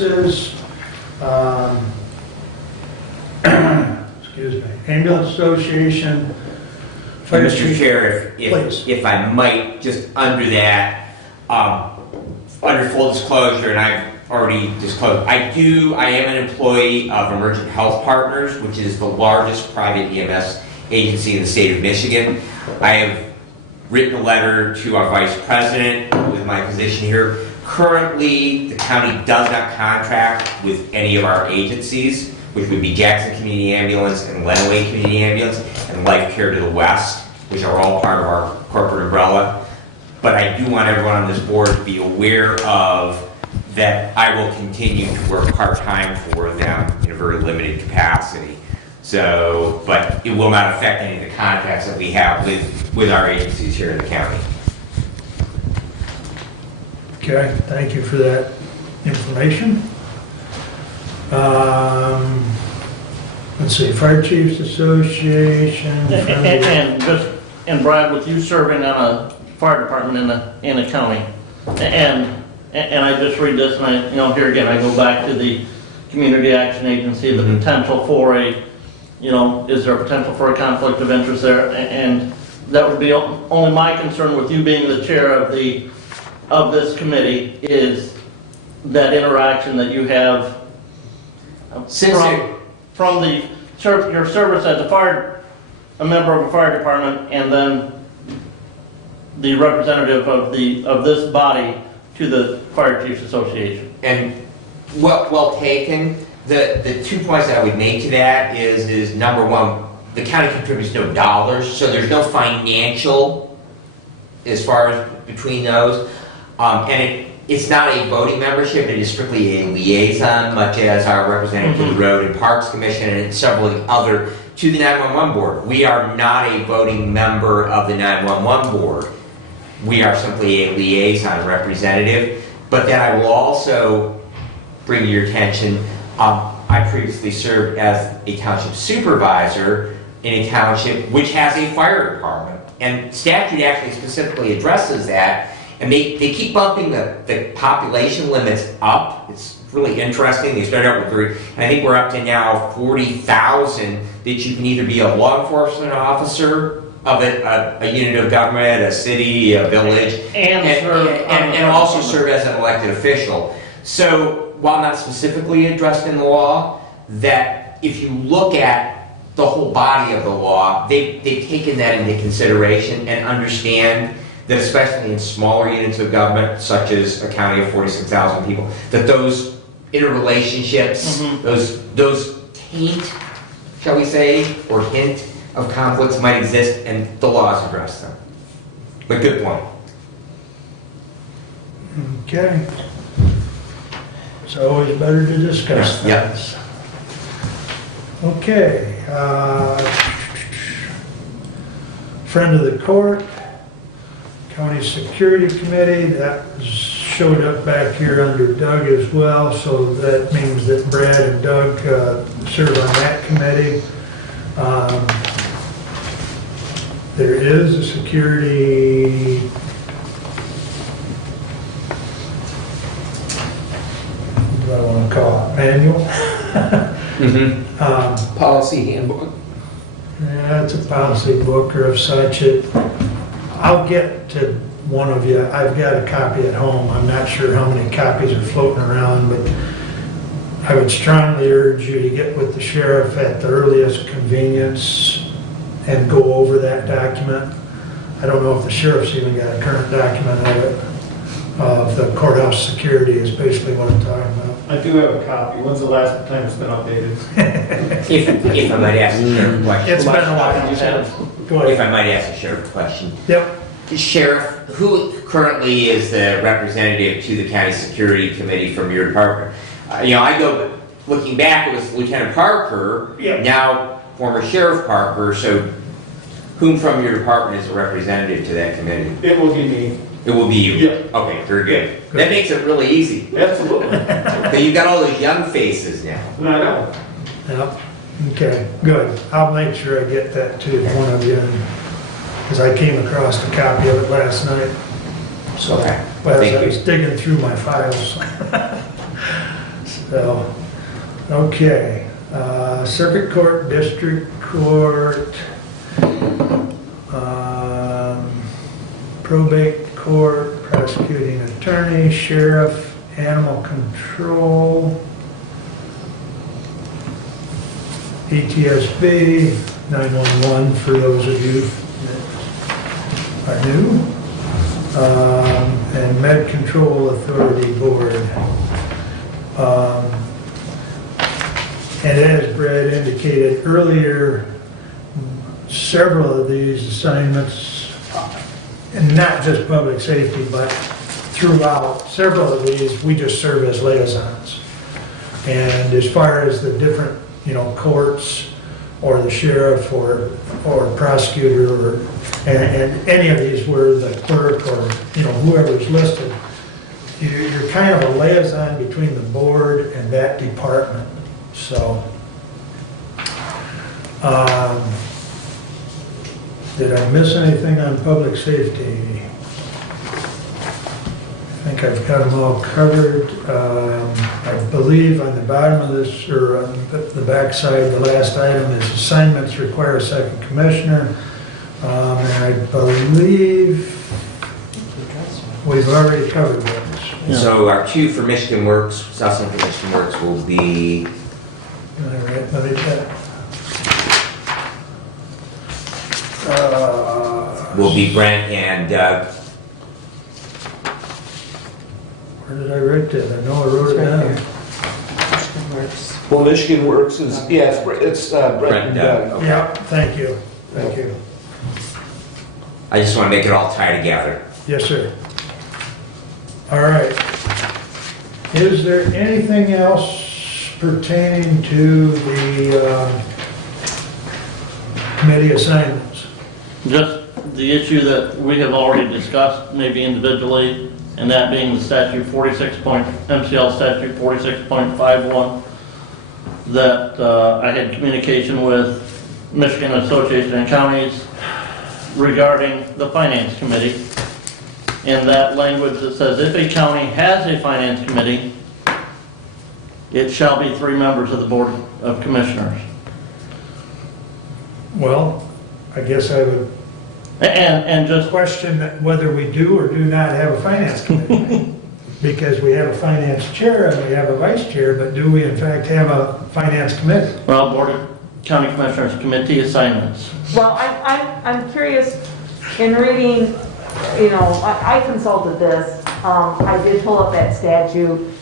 Is, excuse me, Ambulance Association, Fire Mr. Chief. Chair, Please. if I might, just under that, under full disclosure, and I've already disclosed, I am an employee of Emergent Health Partners, which is the largest private EMS agency in the state of Michigan. I have written a letter to our Vice President with my position here. Currently, the county does not contract with any of our agencies, which would be Jackson Community Ambulance and Lenawee Community Ambulance and Life Care to the West, which are all part of our corporate umbrella. But I do want everyone on this board to be aware of that I will continue to work part-time for them in a very limited capacity. So, but it will not affect any of the contracts that we have with our agencies here in the county. Okay, thank you for that information. Let's see, Fire Chiefs Association. And Brad, with you serving on a fire department in a county, and I just read this, and here again, I go back to the Community Action Agency, the potential for is there a potential for a conflict of interest there? And that would be only my concern with you being the chair of this committee is that interaction that you have from your service as a member of a fire department, and then the representative of this body to the Fire Chiefs Association. And well taken. The 2 points that I would make to that is number one, the county contributes no dollars, so there's no financial as far as between those. And it's not a voting membership, it is strictly a liaison, much as our representative to the Road and Parks Commission and several other to the 911 board. We are not a voting member of the 911 board. We are simply a liaison representative. But then I will also bring to your attention, I previously served as a township supervisor in a township which has a fire department. And statute actually specifically addresses that. And they keep bumping the population limits up. It's really interesting. They started out with and I think we're up to now 40,000 that you can either be a law enforcement officer of a unit of government, a city, a village, and also serve as an elected official. So while not specifically addressed in the law, that if you look at the whole body of the law, they've taken that into consideration and understand that especially in smaller units of government, such as a county of 46,000 people, that those interrelationships, those taint, shall we say, or hint of conflicts might exist, and the laws address them. But good point. Okay. It's always better to discuss Yeah. things. Okay. Friend of the court, County Security Committee, that showed up back here under Doug as well, so that means that Brad and Doug serve on that committee. There is a security, what do I want to call it, manual? Policy handbook. Yeah, it's a policy book or of such. I'll get to one of you. I've got a copy at home. I'm not sure how many copies are floating around, but I would strongly urge you to get with the sheriff at the earliest convenience and go over that document. I don't know if the sheriff's even got a current document of it, of the courthouse security is basically what I'm talking about. I do have a copy. When's the last time it's been updated? If I might ask a sheriff question. It's been a while. Go If ahead. I might ask a sheriff question. Yep. Sheriff, who currently is the representative to the County Security Committee from your department? I go, looking back, it was Lieutenant Parker, Yeah. now former Sheriff Parker, so whom from your department is a representative to that committee? It will be me. It will be you? Yeah. Okay, very good. That makes it really easy. Absolutely. So you've got all those young faces now. No, I know. Yep. Okay, good. I'll make sure I get that to one of you, because I came across a copy of it last night. So, Okay. but Thank as I you. was digging through my files. So, okay. Circuit Court, District Court, Probate Court, Prosecuting Attorney, Sheriff, Animal Control, ETSB, 911 for those of you that are new, and Med Control Authority Board. And as Brad indicated earlier, several of these assignments, and not just public safety, but throughout, several of these, we just serve as liaisons. And as far as the different, courts, or the sheriff, or prosecutor, or, and any of these where the clerk, or, whoever's listed, you're kind of a liaison between the board and that department. So, did I miss anything on public safety? I think I've got them all covered. I believe on the bottom of this, or on the back side, the last item is assignments require a second commissioner. And I believe we've already covered those. Yeah. So our two for Michigan Works, South Central Michigan Works will be, All right, let me check. Brent and Doug. Where did I write that? I know I wrote it down. Well, Michigan Works is, it's Brett and Doug. Okay. Yeah, thank you, thank you. I just want to make it all tie together. Yes, sir. All right. Is there anything else pertaining to the committee assignments? Just the issue that we have already discussed, maybe individually, and that being the statute MCL statute 46.51, that I had communication with Michigan Association of Counties regarding the Finance Committee. In that language that says, if a county has a Finance Committee, it shall be 3 members of the Board of Commissioners. Well, I guess I would And just question whether we do or do not have a finance committee. Because we have a finance chair and we have a vice chair, but do we in fact have a finance committee? Well, Board of County Commissioners Committee assignments. Well, I'm curious, in reading, I consulted this, I did pull up that statute.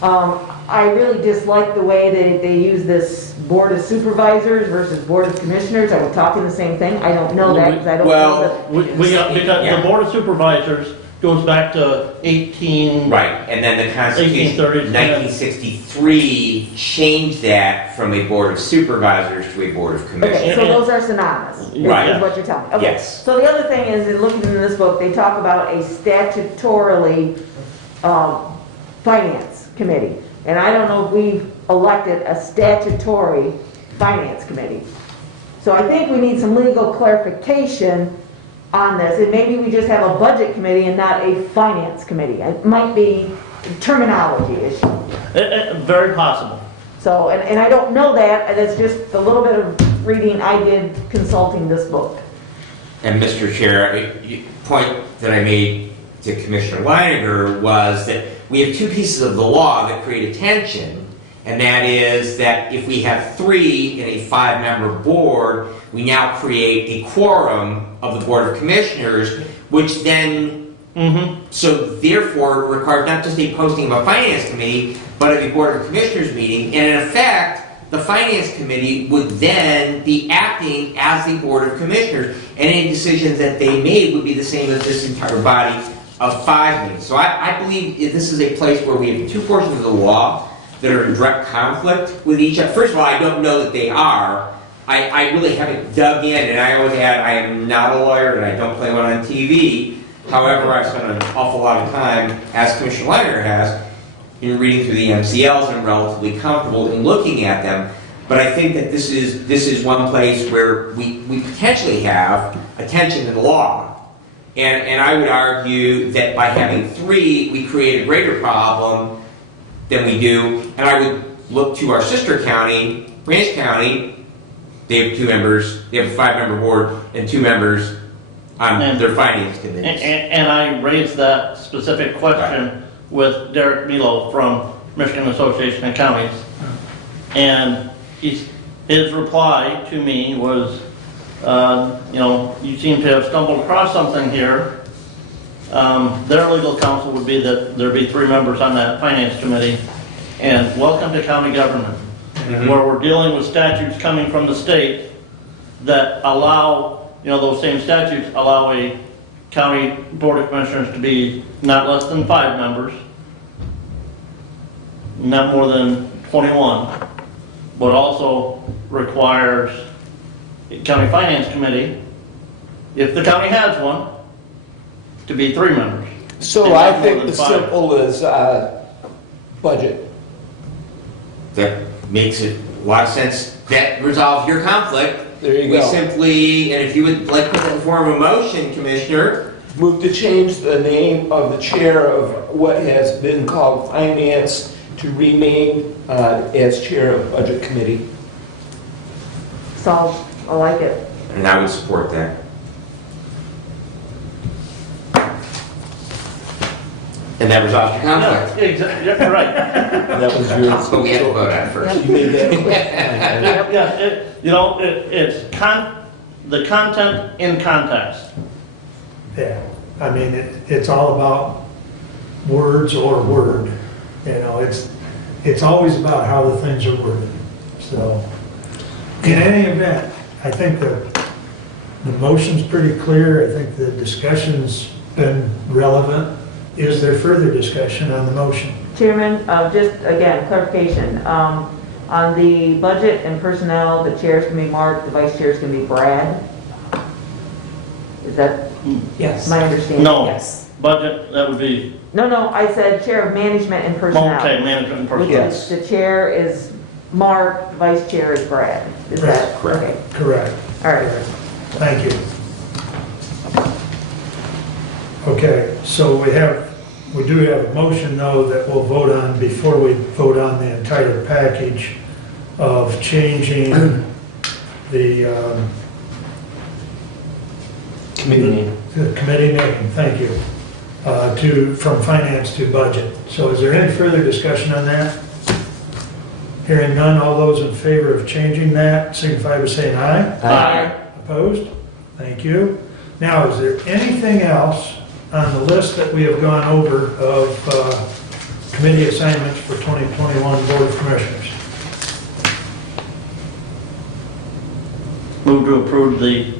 I really dislike the way they use this Board of Supervisors versus Board of Commissioners. Are we talking the same thing? I don't know that, because I don't know that. Because the Board of Supervisors goes back to 18... Right, and then the Constitution 1830s, 1963 changed that from a Board of Supervisors to a Board of Okay, Commissioners. so those are synonymous, Right. is what you're telling me. Okay. Yes. So the other thing is, in looking in this book, they talk about a statutorily finance committee. And I don't know if we've elected a statutory finance committee. So I think we need some legal clarification on this, and maybe we just have a budget committee and not a finance committee. It might be a terminology issue. Very possible. So, and I don't know that, and it's just a little bit of reading I did consulting this book. And Mr. Chair, a point that I made to Commissioner Leininger was that we have two pieces of the law that create a tension, and that is that if we have 3 in a 5-member board, we now create a quorum of the Board of Commissioners, which then, so therefore requires not just a posting of a Finance Committee, but of a Board of Commissioners meeting, and in effect, the Finance Committee would then be acting as the Board of Commissioners, and any decisions that they made would be the same as this entire body of 5 meetings. So I believe this is a place where we have 2 portions of the law that are in direct conflict with each other. First of all, I don't know that they are. I really haven't dug in, and I always add, I am not a lawyer and I don't play one on TV. However, I've spent an awful lot of time, as Commissioner Leininger has, in reading through the MCLs, and I'm relatively comfortable in looking at them. But I think that this is one place where we potentially have a tension in the law. And I would argue that by having 3, we create a greater problem than we do. And I would look to our sister county, Ranch County. They have 2 members. They have a 5-member board and 2 members on their finance committees. And I raised that specific question with Derek Milo from Michigan Association of Counties. And his reply to me was, you seem to have stumbled across something here. Their legal counsel would be that there be 3 members on that finance committee. And welcome to county government, where we're dealing with statutes coming from the state that allow, those same statutes allow a county board of commissioners to be not less than 5 members, not more than 21, but also requires a county finance committee, if the county has one, to be 3 members. So And I not more think than the 5. simple is budget. That makes a lot of sense. That resolves your conflict. There you We go. simply, and if you would like to put that in form of a motion, Commissioner, Move to change the name of the chair of what has been called finance to remain as chair of budget committee. So, I like it. and I would support that. And that resolves your conflict. Exactly, right. That was yours. But we have to vote on it first. You made that quick. It's the content in context. Yeah, I mean, it's all about words or word. It's always about how the things are worded. So, in any event, I think the motion's pretty clear. I think the discussion's been relevant. Is there further discussion on the motion? Chairman, just again, clarification. On the budget and personnel, the chairs can be Mark, the vice chairs can be Brad. Is that Yes. my understanding? No, Yes. budget, that would be, No, I said chair of management and personnel. okay, management and Which personnel. is, the chair is Mark, the vice chair is Brad. Is that? Correct. Okay, Correct. all right. Thank you. Okay, so we do have a motion though that we'll vote on before we vote on the entire package of changing the Committee name. the committee name, thank you, from finance to budget. So is there any further discussion on that? Hearing none, all those in favor of changing that, signify by saying aye. Aye. Opposed? Thank you. Now, is there anything else on the list that we have gone over of committee assignments for 2021 Board of Commissioners? Move to approve the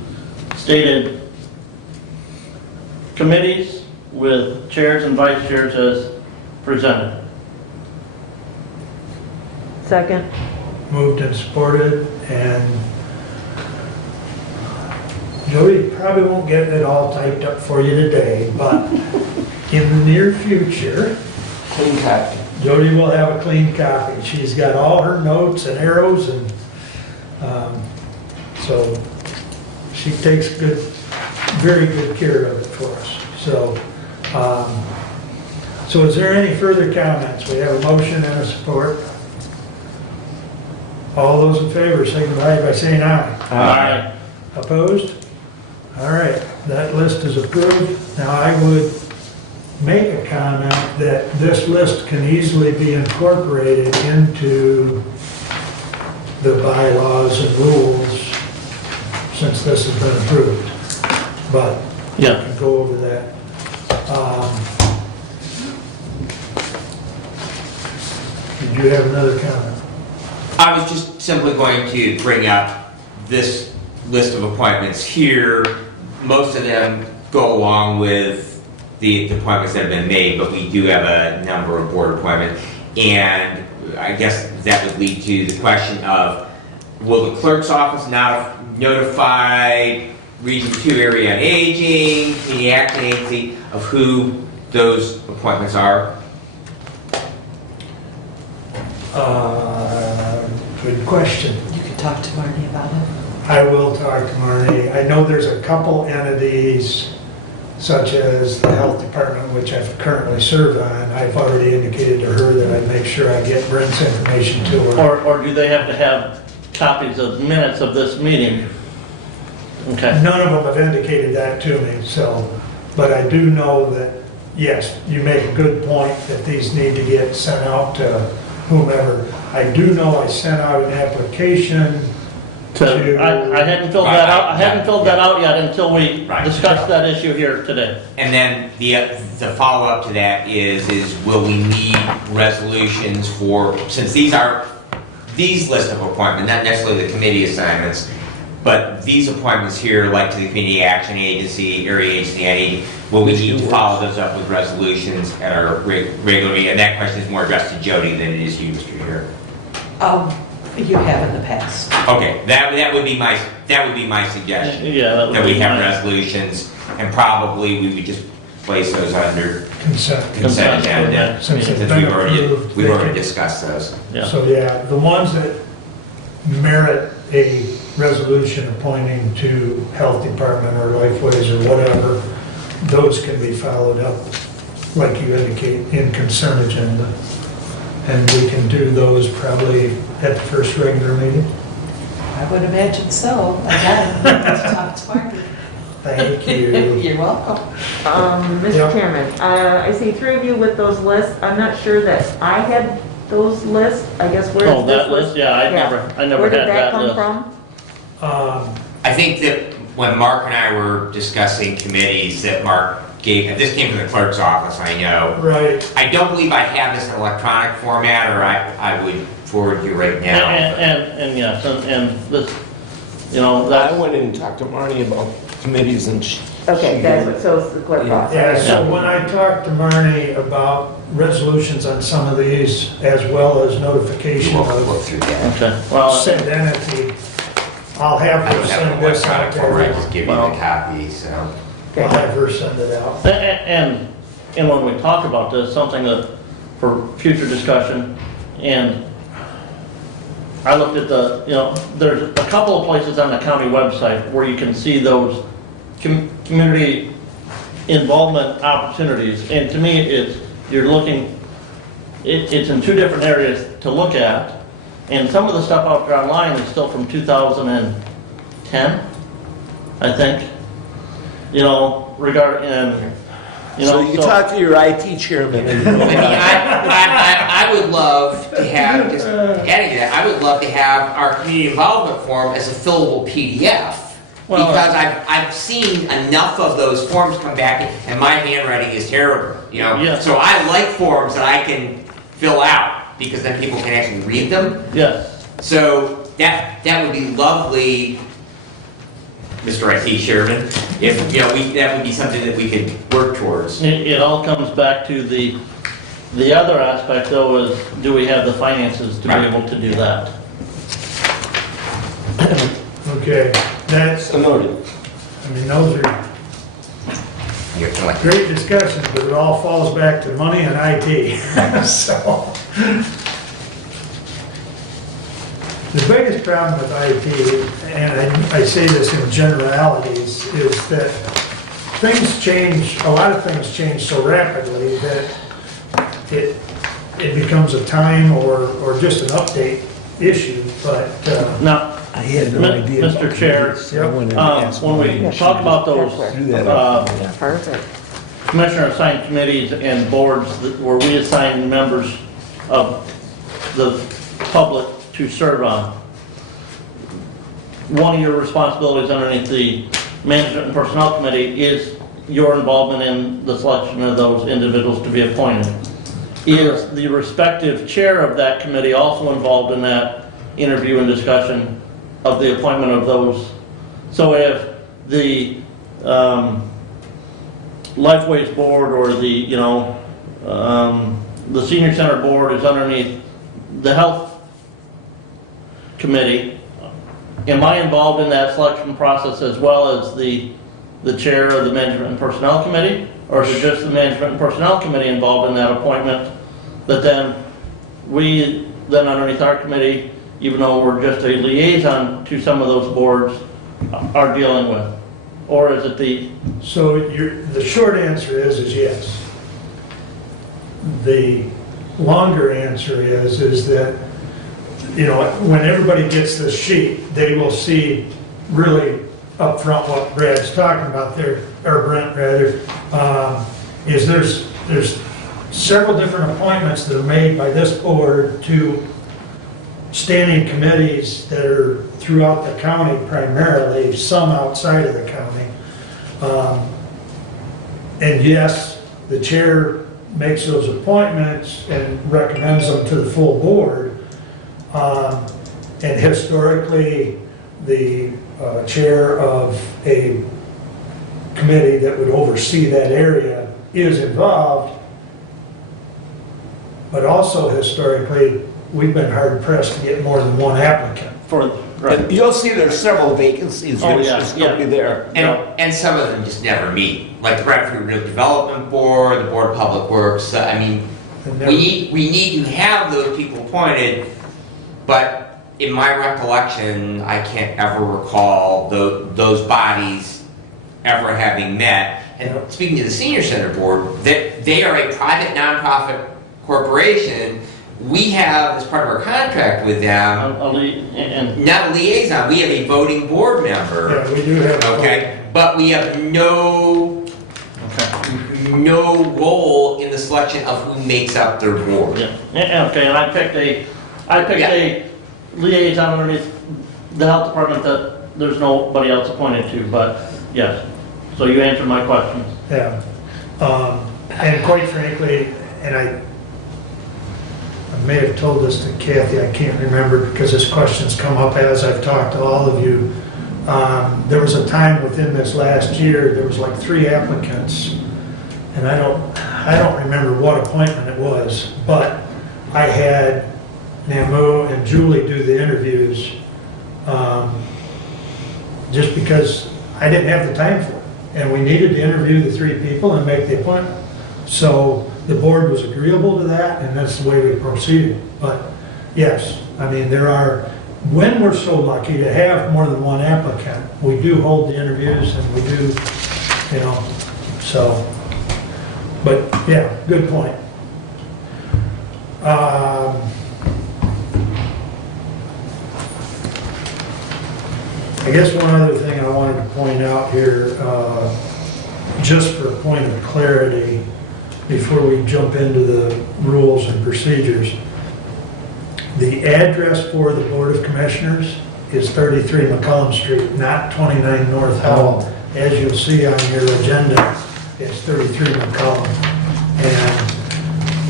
stated committees with chairs and vice chairs as presented. Second. Moved and supported, and Jody probably won't get it all typed up for you today, but in the near future, Clean copy. Jody will have a clean copy. She's got all her notes and arrows, and so she takes very good care of it for us. So is there any further comments? We have a motion and a support. All those in favor, signify by saying aye. Aye. Opposed? All right, that list is approved. Now, I would make a comment that this list can easily be incorporated into the bylaws and rules since this has been approved. But we Yeah. can go over that. Did you have another comment? I was just simply going to bring up this list of appointments here. Most of them go along with the appointments that have been made, but we do have a number of board appointments. And I guess that would lead to the question of, will the clerk's office now notify Region 2 Area on Aging, Community Action Agency of who those appointments are? Good question. You could talk to Marty about it. I will talk to Marnie. I know there's a couple entities such as the health department, which I currently serve on, I've already indicated to her that I'd make sure I get Brent's information to her. Or do they have to have copies of minutes of this meeting? Okay. None of them have indicated that to me, so, but I do know that, yes, you make a good point that these need to get sent out to whomever. I do know I sent out an application to. I hadn't filled that out, I hadn't filled that out yet until we Right. discussed that issue here today. And then the follow-up to that is will we need resolutions for, since these list of appointments, not necessarily the committee assignments, but these appointments here, like to the Community Action Agency, Area Agency, will we need to follow those up with resolutions at our regular meeting? And that question is more addressed to Jody than it is you, Mr. Chair. You have in the past. Okay, that would be my suggestion. Yeah, that would That we be have my- resolutions, and probably we would just place those under Consent. consent agenda. Since it's Since been we've already approved, we've they already can- discussed those. Yeah. So, yeah, the ones that merit a resolution appointing to health department or Lifeways or whatever, those can be followed up, like you indicate, in consent agenda. And we can do those probably at the first regular meeting. I would imagine so. Again, let's talk to Marty. Thank you. You're welcome. Yep. Mr. Chairman, I see three of you with those lists. I'm not sure that I had those lists. I guess where's Oh, this that list, yeah, I never Where had did that that come list. from? I think that when Mark and I were discussing committees, that Mark gave, this came from the clerk's office, I know. Right, I don't believe I have this in electronic format, or I would forward you right now. And yes, and this, you know, I that, went in and talked to Marnie about committees and she. Okay, that's what, so it's the clerk Yeah. office. yeah, so when I talked to Marnie about resolutions on some of these, as well as notification We'll of look through that. okay, well, said entity, I'll have I her don't have it send in this out electronic to format, I everyone. just give you the copy, so. I'll have her send it out. and when we talk about this, something that, for future discussion, and I looked at the, you know, there's a couple of places on the county website where you can see those community involvement opportunities, and to me, you're looking, it's in two different areas to look at, and some of the stuff out there online is still from 2010, I think, you know, So you talk to your IT chairman and. I mean, I would love to have, just adding to that, I would love to have our community involvement form as a fillable PDF. Well, Because I've seen enough of those forms come back, and my handwriting is terrible, you know? Yeah. So I like forms that I can fill out, because then people can actually read them. Yes, So that would be lovely, Mr. IT Chairman, if, you know, that would be something that we could work towards. it all comes back to the other aspect though is, do we have the finances to be Right. able to do that? Okay, that's, So noted. I mean, those are You're like, great discussions, but it all falls back to money and IT. So, the biggest problem with IT, and I say this in generalities, is that things change, a lot of things change so rapidly that it becomes a time or just an update issue, but, Now, I had no idea. Mr. Chair, when we talk about those Perfect. commissioner assigned committees and boards where we assign members of the public to serve on, one of your responsibilities underneath the management and personnel committee is your involvement in the selection of those individuals to be appointed. Is the respective chair of that committee also involved in that interview and discussion of the appointment of those? So if the Lifeways board or the, you know, the senior center board is underneath the health committee, am I involved in that selection process as well as the chair of the management and personnel committee? Or is it just the management and personnel committee involved in that appointment that then we, then underneath our committee, even though we're just a liaison to some of those boards, are dealing with? Or is it the, So the short answer is yes. The longer answer is that, when everybody gets this sheet, they will see really upfront what Brad's talking about there, or Brent rather, is there's several different appointments that are made by this board to standing committees that are throughout the county primarily, some outside of the county. And yes, the chair makes those appointments and recommends them to the full board. And historically, the chair of a committee that would oversee that area is involved. But also historically, we've been hard pressed to get more than one applicant. for, right? You'll see there's several vacancies, Oh, which yeah, is going to be there. And some of them just never meet, like the Brentford Real Development Board, the Board of Public Works. I mean, And we need to have those people appointed, but in my recollection, I can't ever recall those bodies ever having met. And speaking to the Senior Center Board, they are a private nonprofit corporation. We have, as part of our contract with them, And, not a liaison, we have a voting board member. Yeah, we do have. Okay, but we have no role in the selection of who makes up their board. yeah, okay, and I picked a liaison underneath the health department that there's nobody else appointed to, but yes. So you answered my question. Yeah. And quite frankly, and I may have told this to Kathy, I can't remember because this question's come up as I've talked to all of you. There was a time within this last year, there was like 3 applicants, and I don't remember what appointment it was, but I had Namu and Julie do the interviews, just because I didn't have the time for it. And we needed to interview the 3 people and make the appointment. So the board was agreeable to that, and that's the way we proceeded. But yes, I mean, when we're so lucky to have more than one applicant, we do hold the interviews and we do, so. But yeah, good point. I guess one other thing I wanted to point out here, just for a point of clarity, before we jump into the rules and procedures. The address for the Board of Commissioners is 33 McCollum Street, not 29 North Howell. As you'll see on your agenda, it's 33 McCollum. And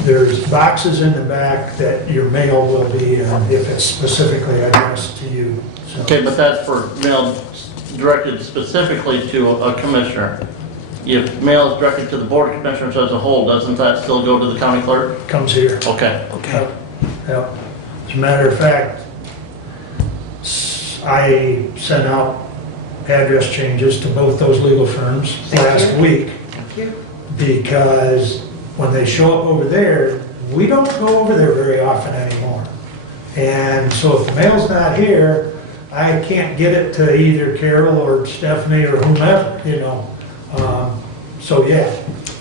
there's boxes in the back that your mail will be in if it's specifically addressed to you. So, Okay, but that's for mail directed specifically to a commissioner. If mail is directed to the Board of Commissioners as a whole, doesn't that still go to the county clerk? comes here. Okay. Okay. Yep. As a matter of fact, I sent out address changes to both those legal firms last week Thank you. because when they show up over there, we don't go over there very often anymore. And so if the mail's not here, I can't get it to either Carol or Stephanie or whomever, So yeah.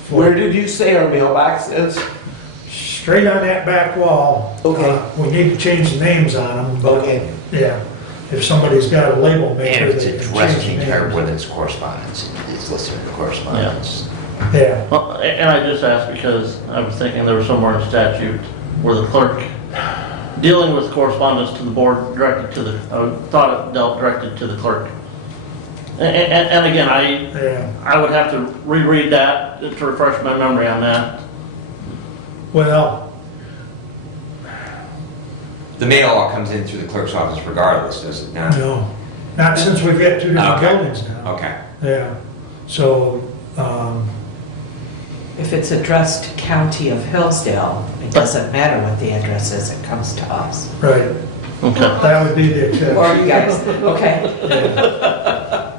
Where did you say our mailbox is? Straight on that back wall. Okay. We need to change the names on them, but Okay. yeah, if somebody's got a label maker. And if it's they can addressed to change the the entire names. board, then it's correspondence. It's listed in the correspondence. Yeah, Well, and I just asked because I was thinking there was somewhere in statute where the clerk dealing with correspondence to the board directed to the, I thought it dealt directed to the clerk. And again, yeah. I would have to reread that to refresh my memory on that. Well, The mail all comes in through the clerk's office regardless, does it not? no, not since we've got 2 different Okay. buildings now. Okay. Yeah, so, If it's addressed to County of Hillsdale, it doesn't matter what the address is, it comes to us. right, Okay. that would be the exception. Or you guys, okay. Yeah.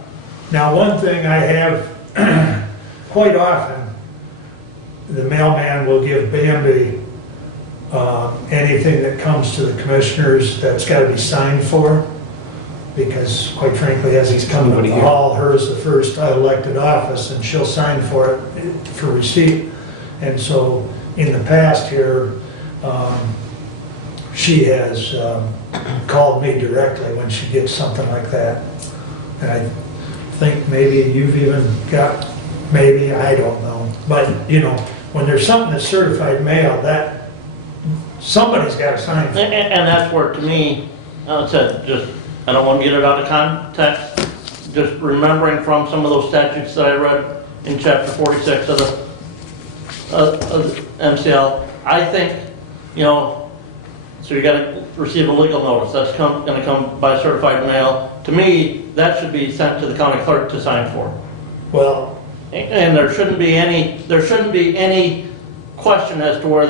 Now, one thing I have quite often, the mailman will give Bambi anything that comes to the commissioners that's got to be signed for. because quite frankly, as he's coming up Somebody the here. hall, hers the first elected office, and she'll sign for it for receipt. And so, in the past here, she has called me directly when she gets something like that. And I think maybe you've even got, maybe, I don't know. But, you know, when there's something that's certified mail, that, somebody's got to sign for it. And that's where, to me, just, I don't want to get it out of context, just remembering from some of those statutes that I read in chapter 46 of the MCL, I think, you know, so you gotta receive a legal notice, that's gonna come by certified mail. To me, that should be sent to the county clerk to sign for. Well, And there shouldn't be any question as to where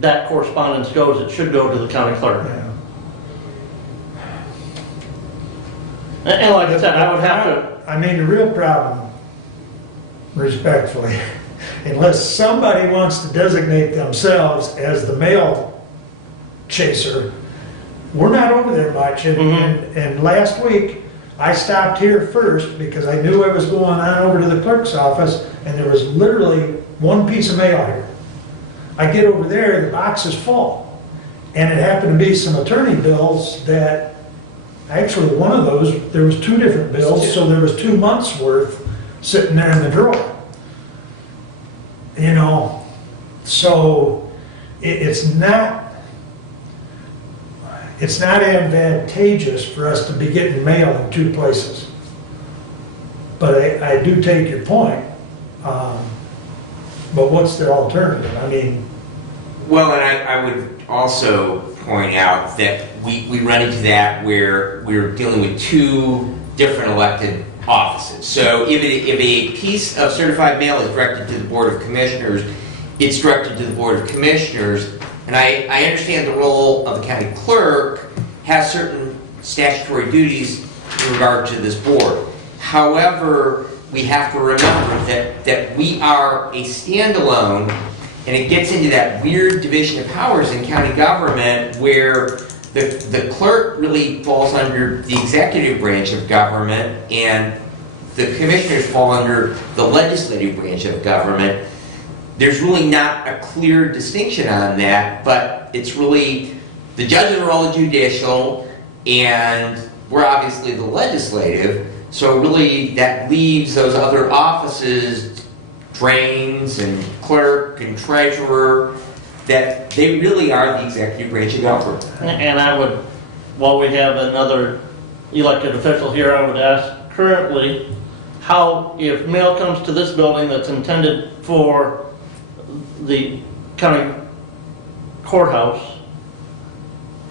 that correspondence goes. It should go to the county clerk. yeah. And like I said, I would have to, I mean, the real problem, respectfully, unless somebody wants to designate themselves as the mail chaser, we're not over there much. And last week, I stopped here first because I knew I was going on over to the clerk's office, and there was literally one piece of mail here. I get over there, the box is full. And it happened to be some attorney bills that, actually, one of those, there was 2 different bills, so there was 2 months' worth sitting there in the drawer. You know, so it's not advantageous for us to be getting mail in 2 places. But I do take your point. But what's the alternative? I mean, Well, and I would also point out that we run into that where we're dealing with 2 different elected offices. So if a piece of certified mail is directed to the Board of Commissioners, it's directed to the Board of Commissioners. And I understand the role of the county clerk has certain statutory duties in regard to this board. However, we have to remember that we are a standalone, and it gets into that weird division of powers in county government where the clerk really falls under the executive branch of government and the commissioners fall under the legislative branch of government. There's really not a clear distinction on that, but it's really, the judges are all the judicial and we're obviously the legislative, so really that leaves those other offices, drains and clerk and treasurer, that they really are the executive branch of government. and I would, while we have another elected official here, I would ask currently how, if mail comes to this building that's intended for the county courthouse,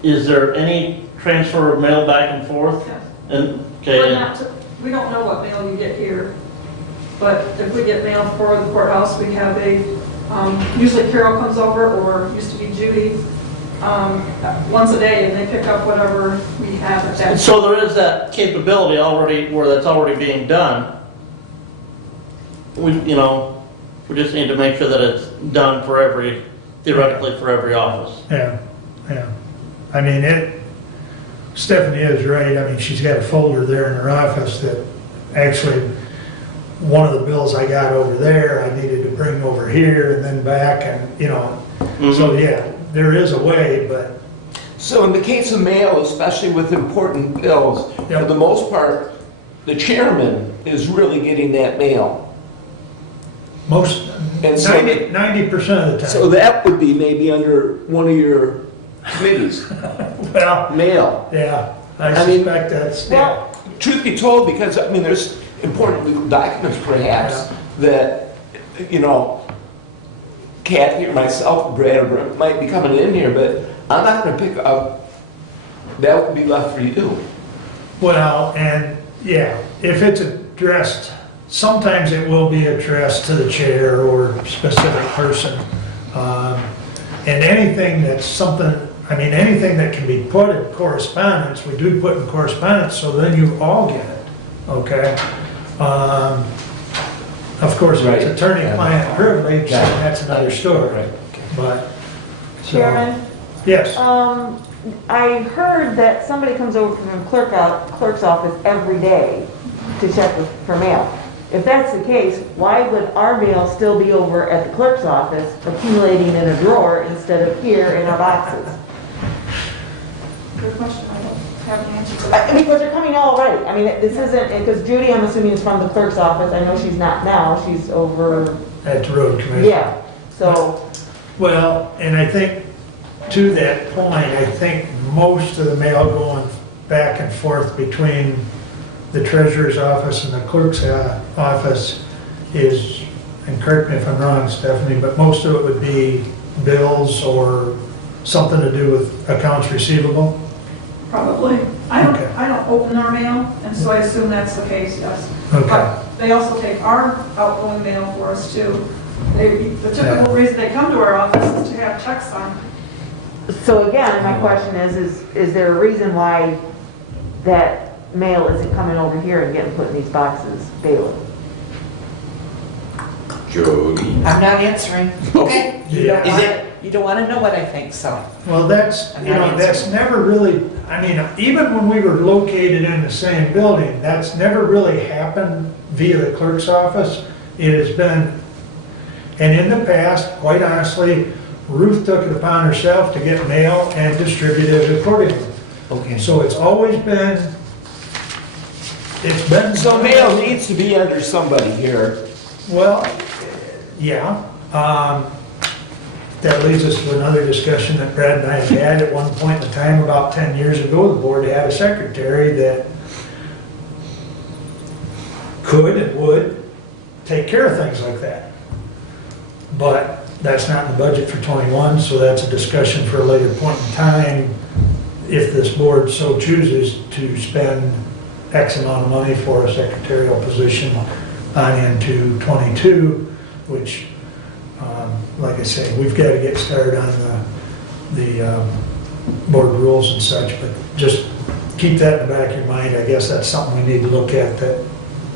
is there any transfer of mail back and forth? Yes. And, We're okay, not, we don't know what mail you get here, but if we get mail for the courthouse, we have usually Carol comes over, or used to be Judy, once a day, and they pick up whatever we have at that. so there is that capability already, where that's already being done. We just need to make sure that it's done for theoretically for every office. yeah. I mean, Stephanie is right. I mean, she's got a folder there in her office that actually, one of the bills I got over there, I needed to bring over here and then back, and, you know, so yeah, there is a way, but, So in the case of mail, especially with important bills, for the most part, the chairman is really getting that mail. most, And so- 90% of the time. So that would be maybe under one of your committees, Well, mail. yeah, I I mean- suspect that's, yeah. Well, truth be told, because, I mean, there's important legal documents perhaps that, you know, Kathy or myself, Brad or Brent might be coming in here, but I'm not gonna pick up, that would be left for you. Well, and, yeah, if it's addressed, sometimes it will be addressed to the chair or specific person. And anything that's something, I mean, anything that can be put in correspondence, we do put in correspondence, so then you all get it, okay? Of course, if it's Right. attorney-client privilege, Yeah. that's another story, Right. but. so- Chairman, Yes, I heard that somebody comes over from the clerk's office every day to check for mail. If that's the case, why would our mail still be over at the clerk's office accumulating in a drawer instead of here in our boxes? Good question, I don't have an answer for that. I mean, because they're coming all right. I mean, this isn't, because Judy, I'm assuming, is from the clerk's office. I know she's not now, she's over, At the road commission. yeah, so, Well, and I think to that point, I think most of the mail going back and forth between the treasurer's office and the clerk's office is, and correct me if I'm wrong, Stephanie, but most of it would be bills or something to do with accounts receivable? Probably. Okay. I don't open our mail, and so I assume that's the case, yes. Okay. But they also take our outgoing mail for us too. The typical reason they come to our office is to have checks signed. so again, my question is there a reason why that mail isn't coming over here and getting put in these boxes daily? Jody. I'm not answering. Okay. Yeah. You don't want to know what I think, so. Well, that's, I'm you not know, that's never really, I mean, even when we were located in the same building, that's never really happened via the clerk's office. It has been, and in the past, quite honestly, Ruth took it upon herself to get mail and distribute it accordingly. Okay. So it's always been, it's been. So mail needs to be under somebody here. Well, yeah. That leads us to another discussion that Brad and I had at one point in time, about 10 years ago. The board had a secretary that could and would take care of things like that. But that's not in the budget for '21, so that's a discussion for a later point in time. If this board so chooses to spend X amount of money for a secretarial position on into '22, which, like I say, we've got to get started on the board rules and such, but just keep that in the back of your mind. I guess that's something we need to look at,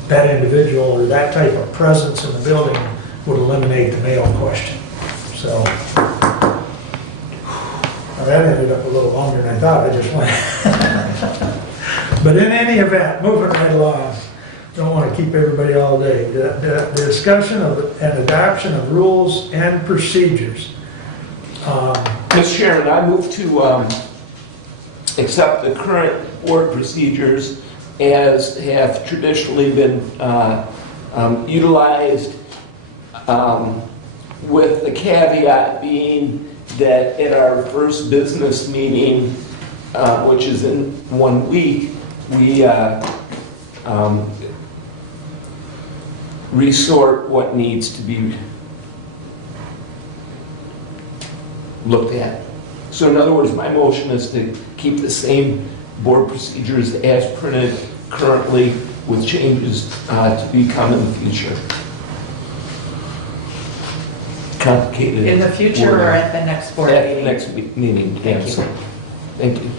that individual or that type of presence in the building would eliminate the mail question. So, now that ended up a little longer than I thought, I just went. But in any event, moving right along, don't want to keep everybody all day. The discussion of and adoption of rules and procedures. Mr. Chairman, I move to accept the current board procedures as have traditionally been utilized, with the caveat being that at our first business meeting, which is in 1 week, we resort what needs to be looked at. So in other words, my motion is to keep the same board procedures as printed currently with changes to become in the future. Complicated. In the future or at the next board At the meeting? next meeting, Thank yes. you. Thank you.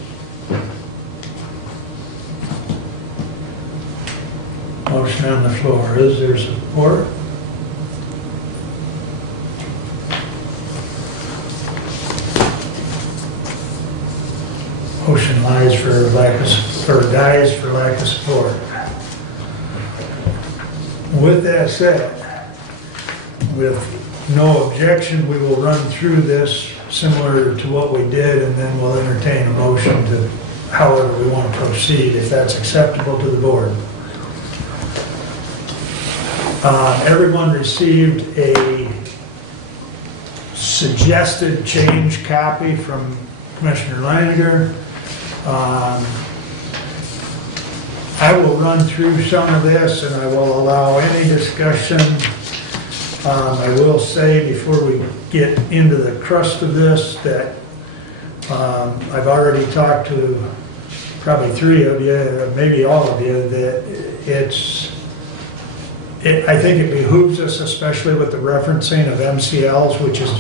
Motion on the floor. Is there support? Motion lies for lack of, or dies for lack of support. With that said, with no objection, we will run through this similar to what we did, and then we'll entertain a motion to however we want to proceed, if that's acceptable to the board. Everyone received a suggested change copy from Commissioner Leininger. I will run through some of this and I will allow any discussion. I will say before we get into the crust of this that I've already talked to probably 3 of you, maybe all of you, that I think it behooves us, especially with the referencing of MCLs, which is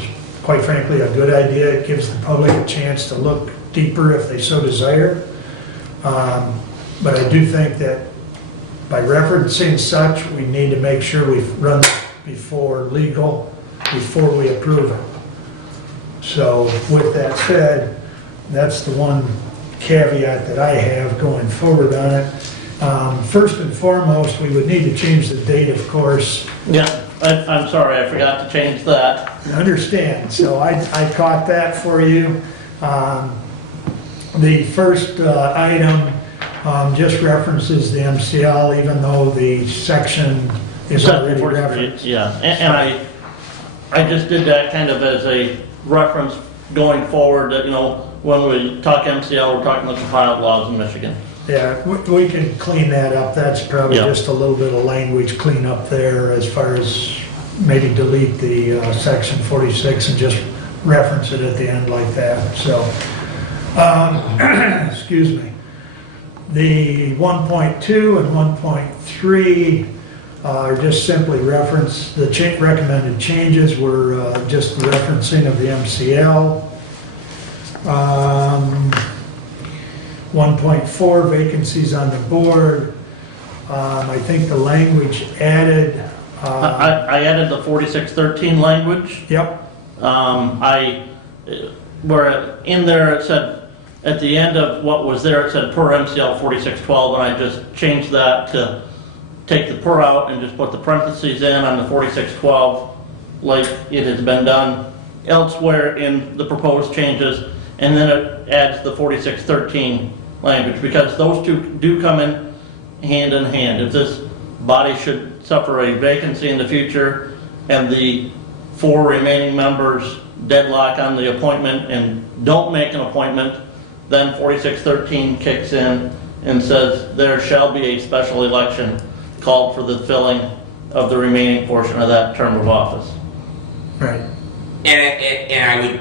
quite frankly a good idea. It gives the public a chance to look deeper if they so desire. But I do think that by referencing such, we need to make sure we've run before legal, before we approve it. So with that said, That's the one caveat that I have going forward on it. First and foremost, we would need to change the date, of course. Yeah, I'm sorry, I forgot to change that. I understand, so I caught that for you. The first item just references the MCL, even though the section is already referenced. Yeah, and I just did that kind of as a reference going forward, that, you know, when we talk MCL, we're talking the compiled laws in Michigan. Yeah, we can clean that up. That's probably Yeah. just a little bit of language cleanup there, as far as maybe delete the section 46 and just reference it at the end like that, so. Excuse me. The 1.2 and 1.3 are just simply reference, the recommended changes were just the referencing of the MCL. 1.4, vacancies on the board. I think the language added. I added the 4613 language. Yep, Where in there it said, at the end of what was there, it said per MCL 4612, and I just changed that to take the per out and just put the parentheses in on the 4612, like it has been done elsewhere in the proposed changes, and then it adds the 4613 language, because those two do come in hand. If this body should suffer a vacancy in the future, and the 4 remaining members deadlock on the appointment and don't make an appointment, then 4613 kicks in and says there shall be a special election called for the filling of the remaining portion of that term of office. right. And I would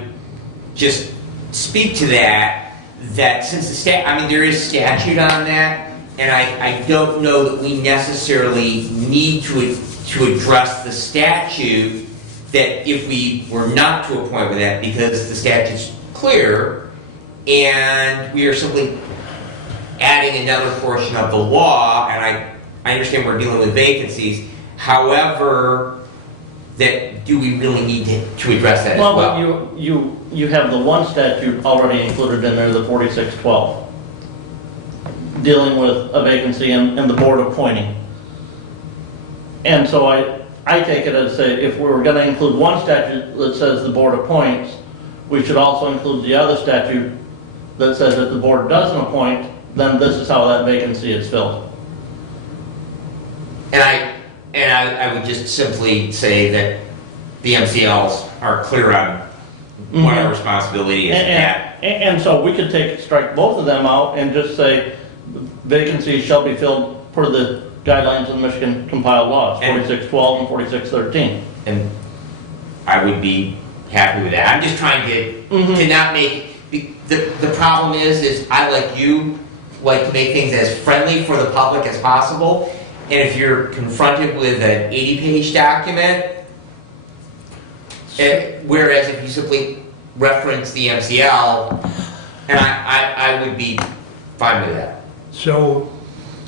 just speak to that since there is statute on that, and I don't know that we necessarily need to address the statute, that if we were not to appoint with that, because the statute's clear, and we are simply adding another portion of the law, and I understand we're dealing with vacancies, however, that do we really need to address that as well? Well, but you have the one statute already included in there, the 4612, dealing with a vacancy and the board appointing. And so I take it as, say, if we were going to include one statute that says the board appoints, we should also include the other statute that says that the board doesn't appoint, then this is how that vacancy is filled. And I would just simply say that the MCLs are clear on what our responsibility is in that. And so we could strike both of them out and just say vacancies shall be filled per the guidelines of the Michigan compiled laws, 4612 and 4613. And I would be happy with that. I'm just trying to not make, the problem is I, like you, like to make things as friendly for the public as possible. And if you're confronted with an 80-page document, whereas if you simply reference the MCL, and I would be fine with that. So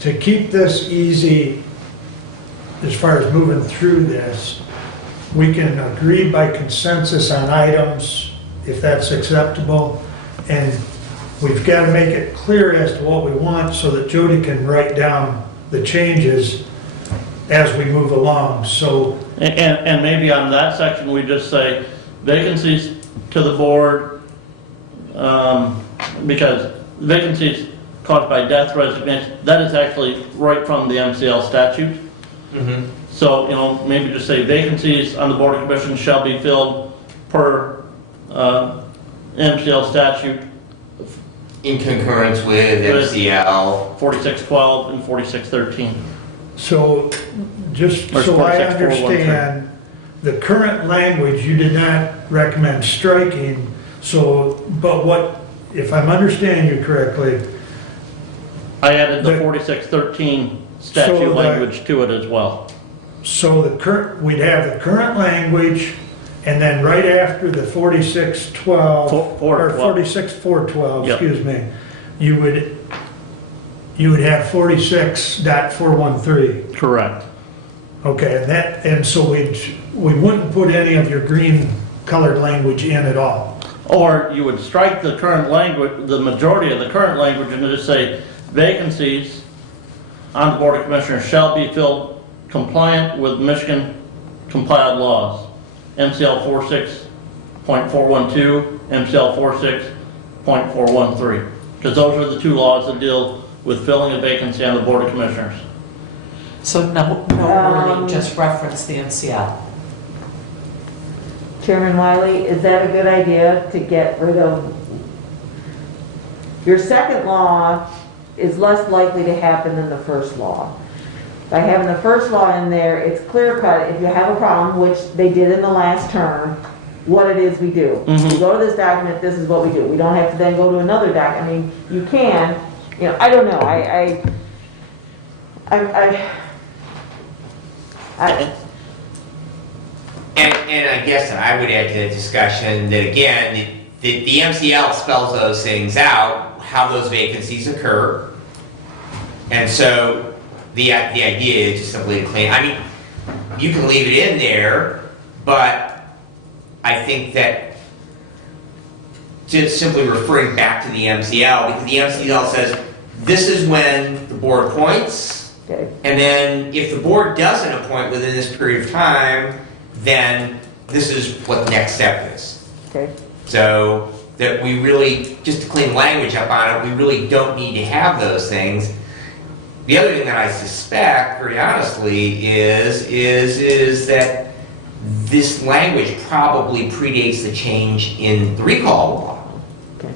to keep this easy, as far as moving through this, we can agree by consensus on items, if that's acceptable, and we've got to make it clear as to what we want so that Jody can write down the changes as we move along, so. And maybe on that section, we just say vacancies to the board, because vacancies caused by death, resignation, that is actually right from the MCL statute. So, maybe just say vacancies on the board of commissions shall be filled per MCL statute. In concurrence with MCL. 4612 and 4613. So, just Or so I 46413. understand, the current language you did not recommend striking, so, but what, if I'm understanding you correctly, I added the The- 4613 So statute the- language to it as well. so we'd have the current language, and then right after the 4612, or 46412, Yep. excuse me, you would have 46.413. Correct. Okay, and so we wouldn't put any of your green colored language in at all. Or you would strike the current language, the majority of the current language, and just say vacancies on the Board of Commissioners shall be filled compliant with Michigan compiled laws. MCL 46.412, MCL 46.413. Because those are the two laws that deal with filling a vacancy on the Board of Commissioners. So no wording, just reference the MCL. Chairman Wiley, is that a good idea to get rid of? Your second law is less likely to happen than the first law. By having the first law in there, it's clear cut. If you have a problem, which they did in the last term, what it is we do. Mhm. We go to this document, this is what we do. We don't have to then go to another document. I mean, you can, I don't know. I And I guess I would add to the discussion that again, the MCL spells those things out, how those vacancies occur. And so the idea is just simply to clean, I mean, you can leave it in there, but I think that just simply referring back to the MCL, because the MCL says, this is when the board appoints, okay. and then if the board doesn't appoint within this period of time, then this is what the next step is. Okay. So that we really, just to clean language up on it, we really don't need to have those things. The other thing that I suspect, very honestly, is that this language probably predates the change in the recall law. Okay.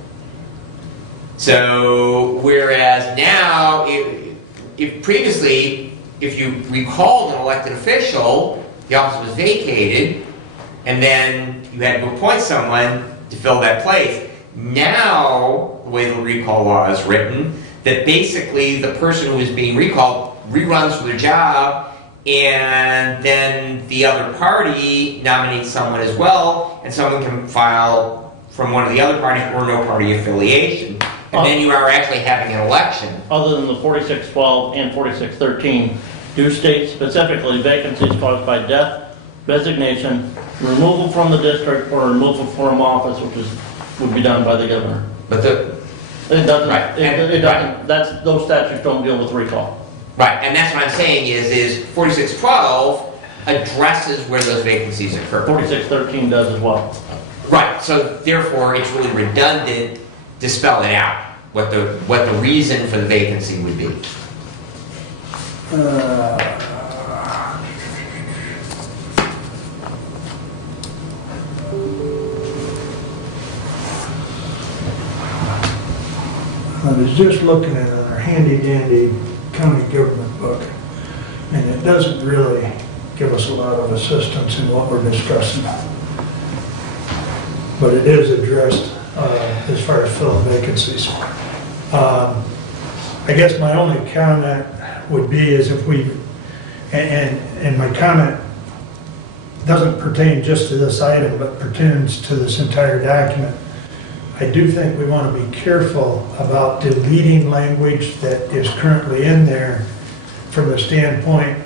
So whereas now, if previously, if you recalled an elected official, the office was vacated, and then you had to appoint someone to fill that place. Now, the way the recall law is written, that basically the person who is being recalled reruns for their job, and then the other party nominates someone as well, and someone can file from one of the other parties or no party affiliation. And then you are actually having an election. Other than the 4612 and 4613, do state specifically vacancies caused by death, resignation, removal from the district, or removal from office, would be done by the governor. But the, It doesn't, Right. it doesn't, those statutes don't deal with recall. right, and that's what I'm saying is 4612 addresses where those vacancies occur. 4613 does as well. Right, so therefore it's really redundant to spell it out, what the reason for the vacancy would be. I was just looking at our handy dandy county government book, and it doesn't really give us a lot of assistance in what we're discussing. But it is addressed as far as filling vacancies. I guess my only comment would be is if we, and my comment doesn't pertain just to this item, but pertains to this entire document. I do think we want to be careful about deleting language that is currently in there from the standpoint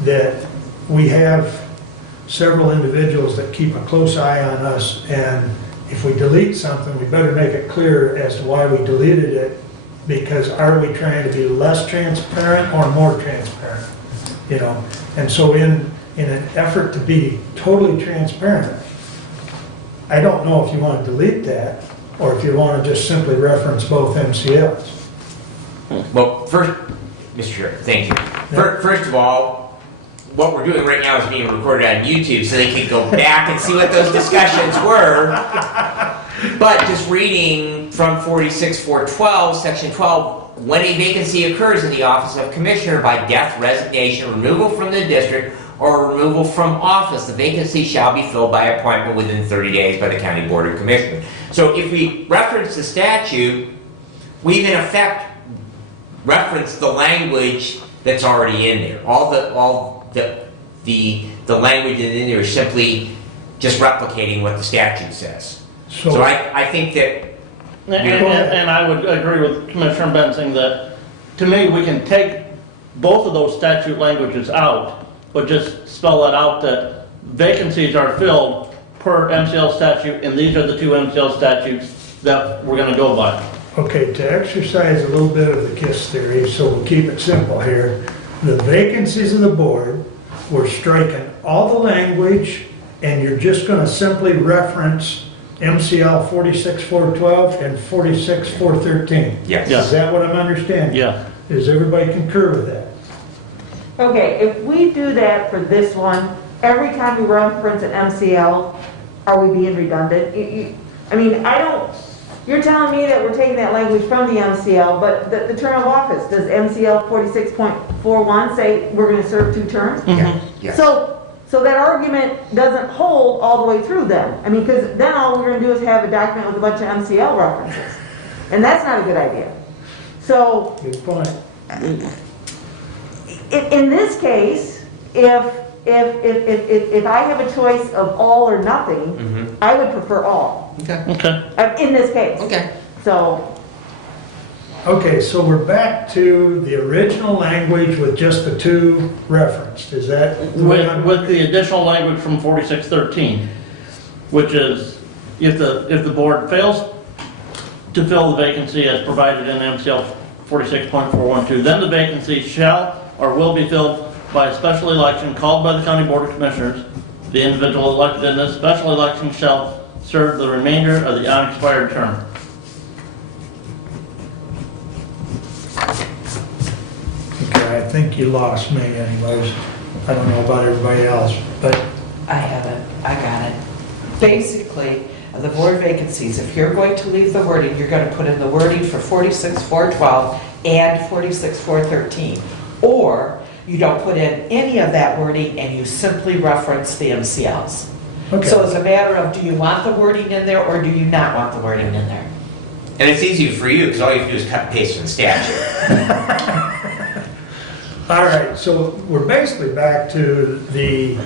that we have several individuals that keep a close eye on us, and if we delete something, we better make it clear as to why we deleted it, because are we trying to be less transparent or more transparent? And so in an effort to be totally transparent, I don't know if you want to delete that, or if you want to just simply reference both MCLs. Well, first, Mr. Chair, thank you. First of all, what we're doing right now is being recorded on YouTube so they can go back and see what those discussions were. But just reading from 46.412, section 12, when a vacancy occurs in the office of commissioner by death, resignation, removal from the district, or removal from office, the vacancy shall be filled by appointment within 30 days by the county board of commissioners. So if we reference the statute, we've in effect referenced the language that's already in there. All the language in there is simply just replicating what the statute says. So I think that. And I would agree with Commissioner Bensing that, to me, we can take both of those statute languages out, but just spell it out that vacancies are filled per MCL statute, and these are the two MCL statutes that we're gonna go by. Okay, to exercise a little bit of the KISS theory, so we'll keep it simple here. The vacancies of the board, we're striking all the language, and you're just gonna simply reference MCL 46-412 and 46-413. Yes. Yeah. Is that what I'm understanding? Yeah. Does everybody concur with that? Okay, if we do that for this one, every time we reference an MCL, are we being redundant? I mean, you're telling me that we're taking that language from the MCL, but the term of office, does MCL 46.41 say we're gonna serve 2 terms? Yeah. So that argument doesn't hold all the way through then. I mean, because then all we're gonna do is have a document with a bunch of MCL references. And that's not a good idea. So, Good point. in this case, if I have a choice of all or nothing, I would prefer all, Okay. Okay. in this case. Okay. So, Okay, so we're back to the original language with just the 2 referenced. Is that the way I'm- With the additional language from 4613, which is if the board fails to fill the vacancy as provided in MCL 46.412, then the vacancy shall or will be filled by a special election called by the County Board of Commissioners. The individual elected in this special election shall serve the remainder of the unexpired term. Okay, I think you lost me anyways. I don't know about everybody else, but I have it, I got it. Basically, the board vacancies, if you're going to leave the wording, you're gonna put in the wording for 46-412 and 46-413. Or you don't put in any of that wording and you simply reference the MCLs. okay. So it's a matter of, do you want the wording in there or do you not want the wording in there? And it's easy for you, because all you have to do is cut and paste from the statute. All right, so we're basically back to the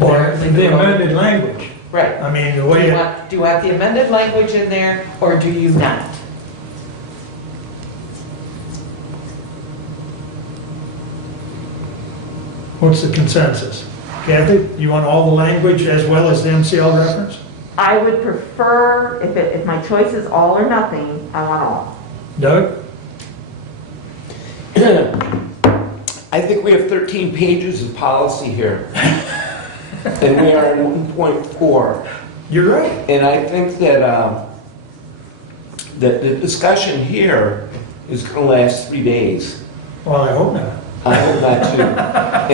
amended language. Right. I mean, the Do way, you want the amended language in there or do you not? what's the consensus? Kathy, you want all the language as well as the MCL reference? I would prefer, if my choice is all or nothing, I want all. Doug? I think we have 13 pages of policy here. And we are in 1.4. You're right. And I think that, that the discussion here is going to last 3 days. Well, I hope not. I hope not too.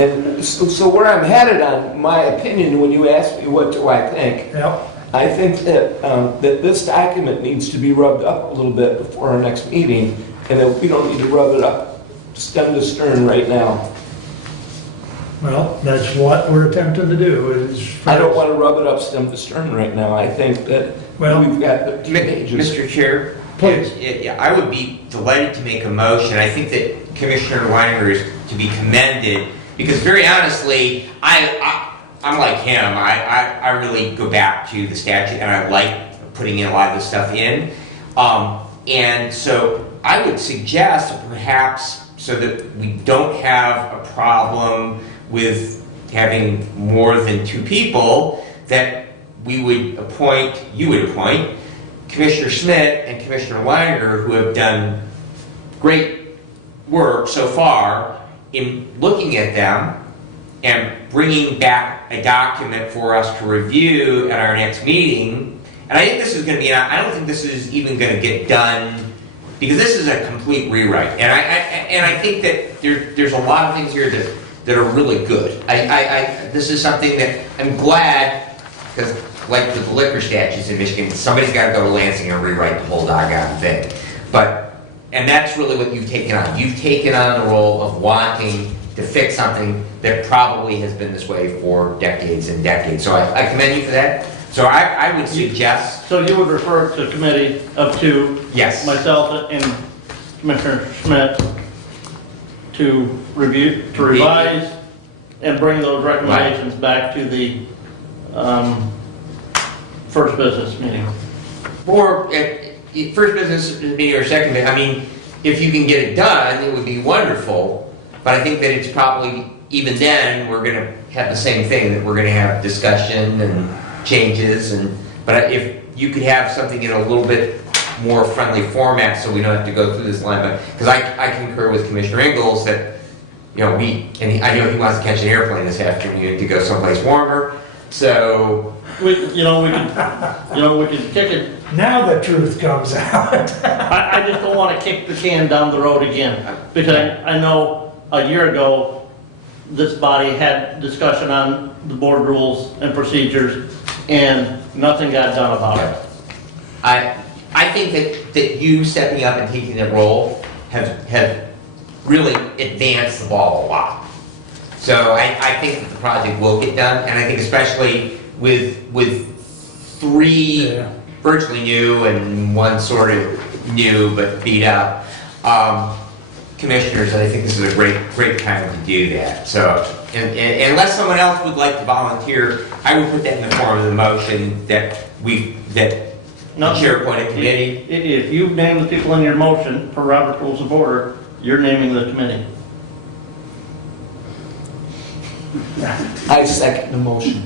And so where I'm headed on my opinion, when you ask me what do I think, Yep. I think that, that this document needs to be rubbed up a little bit before our next meeting, and that we don't need to rub it up stem to stern right now. Well, that's what we're attempting to do is. I don't want to rub it up stem to stern right now. I think that Well, we've got the 2 pages. Mr. Chair? Please. Yeah, I would be delighted to make a motion. I think that Commissioner Weiner is to be commended, because very honestly, I'm like him. I really go back to the statute, and I like putting in a lot of this stuff in. And so I would suggest perhaps, so that we don't have a problem with having more than 2 people, that we would appoint, you would appoint Commissioner Schmidt and Commissioner Weiner, who have done great work so far in looking at them and bringing back a document for us to review at our next meeting. And I think this is going to be, I don't think this is even going to get done, because this is a complete rewrite. And I think that there's a lot of things here that are really good. This is something that I'm glad, because like with the liquor statutes in Michigan, somebody's got to go to Lansing and rewrite the whole doggone thing. And that's really what you've taken on. You've taken on the role of wanting to fix something that probably has been this way for decades and decades. So I commend you for that. So I would suggest, So you would refer it to a committee of 2? yes. Myself and Commissioner Schmidt to review, to revise, and bring those recommendations back to the first business meeting. Or first business meeting or second, I mean, if you can get it done, it would be wonderful. But I think that it's probably, even then, we're going to have the same thing, that we're gonna have discussion and changes, but if you could have something in a little bit more friendly format, so we don't have to go through this line, because I concur with Commissioner Ingles that, I know he wants to catch an airplane this afternoon to go someplace warmer, so. We could kick it. Now the truth comes out. I just don't want to kick the can down the road again, because I know a year ago, this body had discussion on the board rules and procedures, and nothing got done about it. I think that you stepping up and taking that role have really advanced the ball a lot. So I think that the project will get done, and I think especially with three virtually new and one sort of new but beat up commissioners, I think this is a great time to do that. So, and unless someone else would like to volunteer, I would put that in the form of the motion that the chair appointed committee. If you name the people in your motion for Robert Rules of Order, you're naming the committee. I second the motion.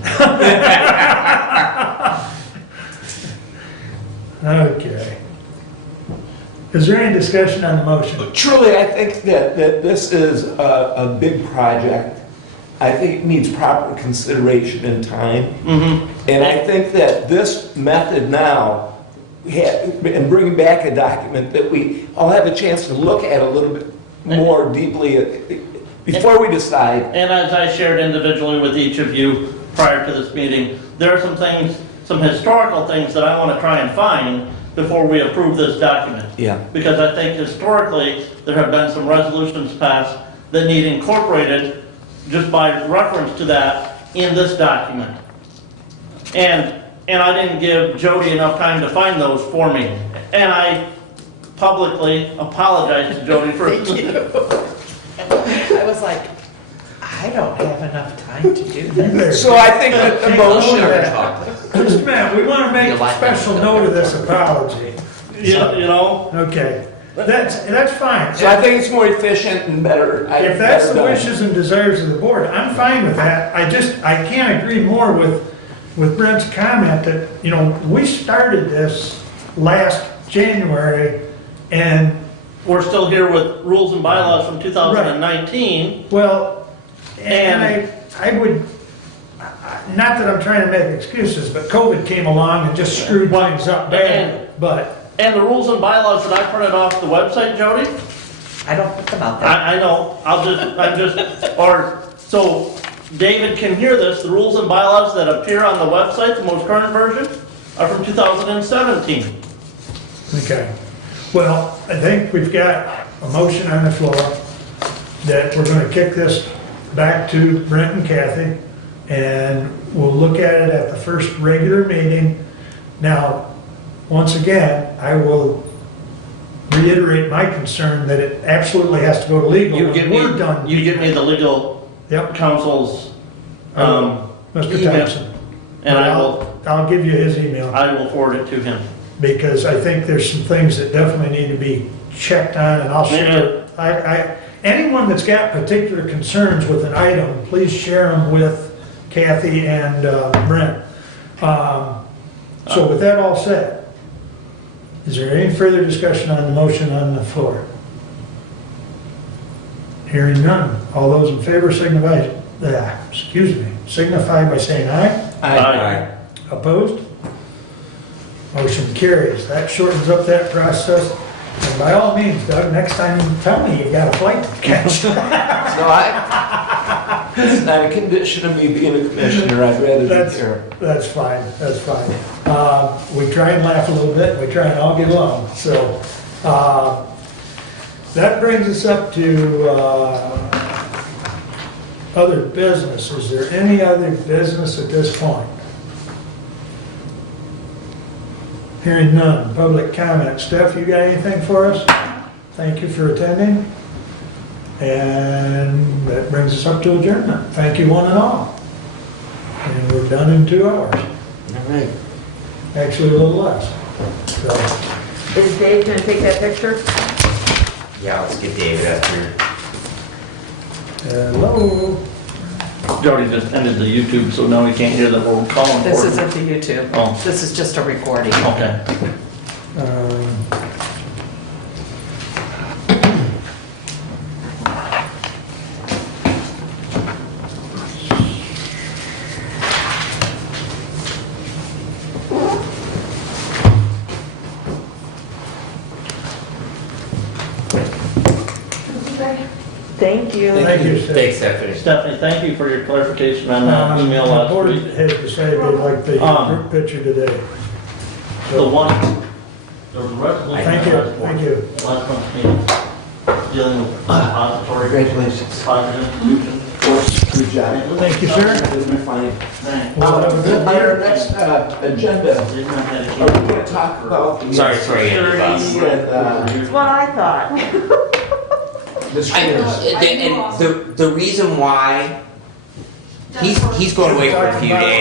Okay. Is there any discussion on the motion? Truly, I think that this is a big project. I think it needs proper consideration and time. Mm-hmm. And I think that this method now, and bringing back a document that we all have a chance to look at a little bit more deeply before we decide. And as I shared individually with each of you prior to this meeting, there are some things, some historical things that I want to try and find before we approve this document. Yeah. Because I think historically, there have been some resolutions passed that need incorporated just by reference to that in this document. And I didn't give Jody enough time to find those for me. And I publicly apologize to Jody for. Thank you. I was like, I don't have enough time to do this. So I think that the motion, Just a minute, we want to make a special note of this apology. You know? Okay, that's fine. so I think it's more efficient and better. If that's the better done. wishes and desires of the board, I'm fine with that. I can't agree more with Brent's comment that, we started this last January, and, We're still here with rules and bylaws from 2019. well, and I would, not that I'm trying to make excuses, but COVID came along and just screwed things up bad, but. And the rules and bylaws that I printed off the website, Jody, I don't put them out there. I know, so David can hear this, the rules and bylaws that appear on the website, the most current version, are from 2017. Okay. Well, I think we've got a motion on the floor that we're going to kick this back to Brent and Kathy, and we'll look at it at the first regular meeting. Now, once again, I will reiterate my concern that it absolutely has to go to legal. You give me the legal Yep, counsel's, Mr. email, Thompson. and I'll give you his email, I will forward it to him. because I think there's some things that definitely need to be checked on, and I'll share. Anyone that's got particular concerns with an item, please share them with Kathy and Brent. So with that all said, is there any further discussion on the motion on the floor? Hearing none. All those in favor signify by saying aye. Aye. Opposed? Motion carries. That shortens up that process. And by all means, Doug, next time you tell me you got a flight to catch. So it's not a condition of me being a commissioner, I'd rather be here. That's fine, that's fine. We try and laugh a little bit, we try and all get along. So that brings us up to other business. Is there any other business at this point? Hearing none. Public comment. Steph, you got anything for us? Thank you for attending. And that brings us up to adjournment. Thank you one and all. And we're done in 2 hours. All right. Actually, a little less. So, Is Dave gonna take that picture? Yeah, let's get David up here. hello. Jody just ended the YouTube, so now we can't hear that we're calling for it. This isn't the YouTube. Oh. This is just a recording. Okay. Thank you. Thank you, Steve. Thanks, Stephanie. Stephanie, thank you for your clarification on that email The last board week. has decided they like the group picture today. The one, the resolution. Thank you, thank you. Last month's meeting, dealing with depository. Congratulations. Deposit institution. Good job. Thank you, sir. This is fine. Thank Well, have a good On our year. next agenda, you. Didn't have that are we again. going to talk about the Sorry, Andy, boss. security and That's what I thought. the screens? And the reason why, he's going away for a few days.